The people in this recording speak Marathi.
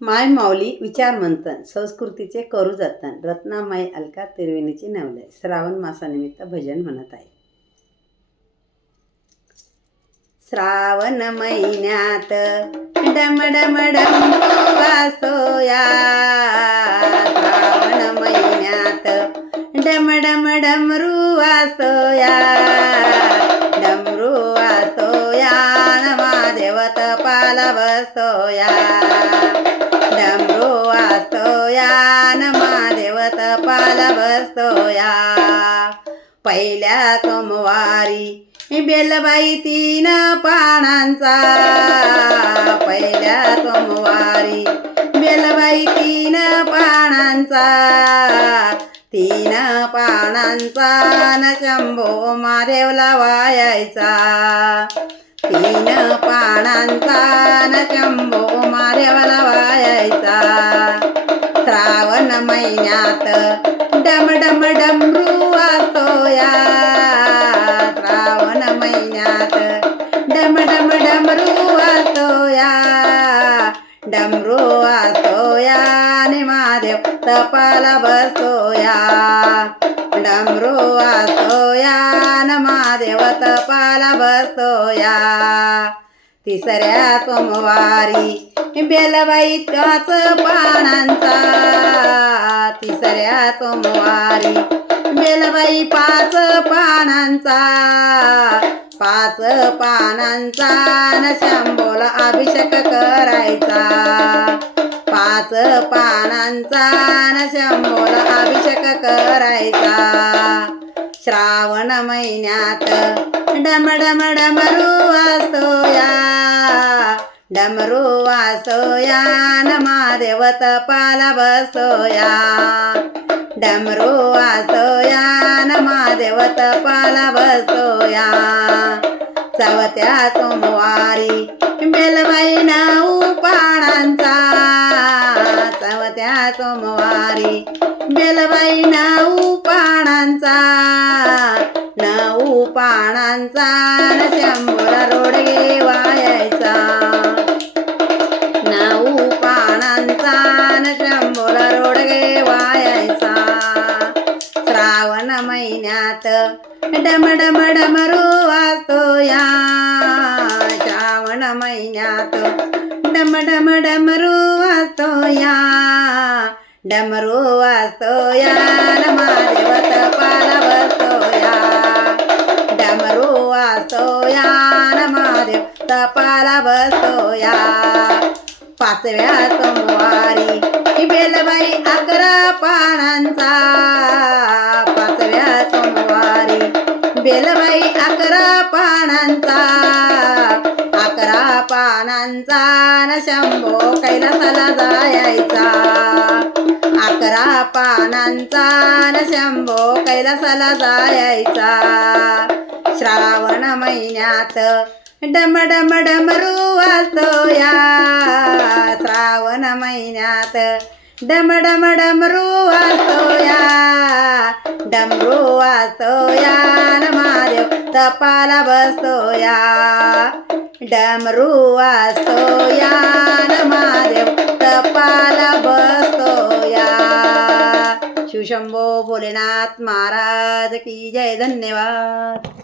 माय माऊली विचार मंथन संस्कृतीचे करू जतन रत्नामाई अलका तिरवेणीची नवले श्रावण मासानिमित्त भजन म्हणत आहे. श्रावण महिन्यात डम डम डम वासोया, श्रावण महिन्यात डम डम डमरू वासोया, डमरू वासोया महादेव तपाला बसोया, डमरू वासोया महादेव तपाला बसोया. पहिल्या सोमवारी बेलबाई 3 पानांचा, पहिल्या सोमवारी बेलबाई 3 पानांचा, 3 पानांचा न शंभो महादेवला वायायचा, 3 पानांचा न शंभो महादेवला वायायचा. श्रावण महिन्यात डम डम डमरू वासोया, श्रावण महिन्यात डम डम डमरू वासोया, डमरू वासोया नि महादेव तपाला बसोया, डमरू वासोया न महादेव तपाला बसोया. तिसऱ्या सोमवारी बेलबाई 5 पानांचा, तिसऱ्या सोमवारी बेलबाई 5 पानांचा, 5 पानांचा न शंभोला अभिषेक करायचा, 5 पानांचा न शंभोला अभिषेक करायचा. श्रावण महिन्यात डम डम डमरू वासोया, डमरू वासोया न महादेव तपाला बसोया, डमरू वासोया न महादेव तपाला बसोया. चौथ्या सोमवारी बेलबाई 9 पानांचा, चौथ्या सोमवारी बेलबाई 9 पानांचा, 9 पानांचा न शंभोला रोडगे वायायचा, 9 पानांचा न शंभोला रोडगे वायायचा. श्रावण महिन्यात डम डम डमरू वासोया, श्रावण महिन्यात डम डम डमरू वासोया, डमरू वासोया न महादेव तपाला बसोया, डमरू वासोया न महादेव तपाला बसोया. 5व्या सोमवारी बेलबाई 11 पानांचा, 5व्या सोमवारी बेलबाई 11 पानांचा, 11 पानांचा न शंभो कैलासाला जायायचा, 11 पानांचा न शंभो कैलासाला जायायचा. श्रावण महिन्यात डम डम डमरू वासोया, श्रावण महिन्यात डम डम डमरू वासोया, डमरू वासोया न महादेव तपाला बसोया, डमरू वासोया न महादेव तपाला बसोया. शिवशंभो भोलेनाथ महाराज की जय. धन्यवाद.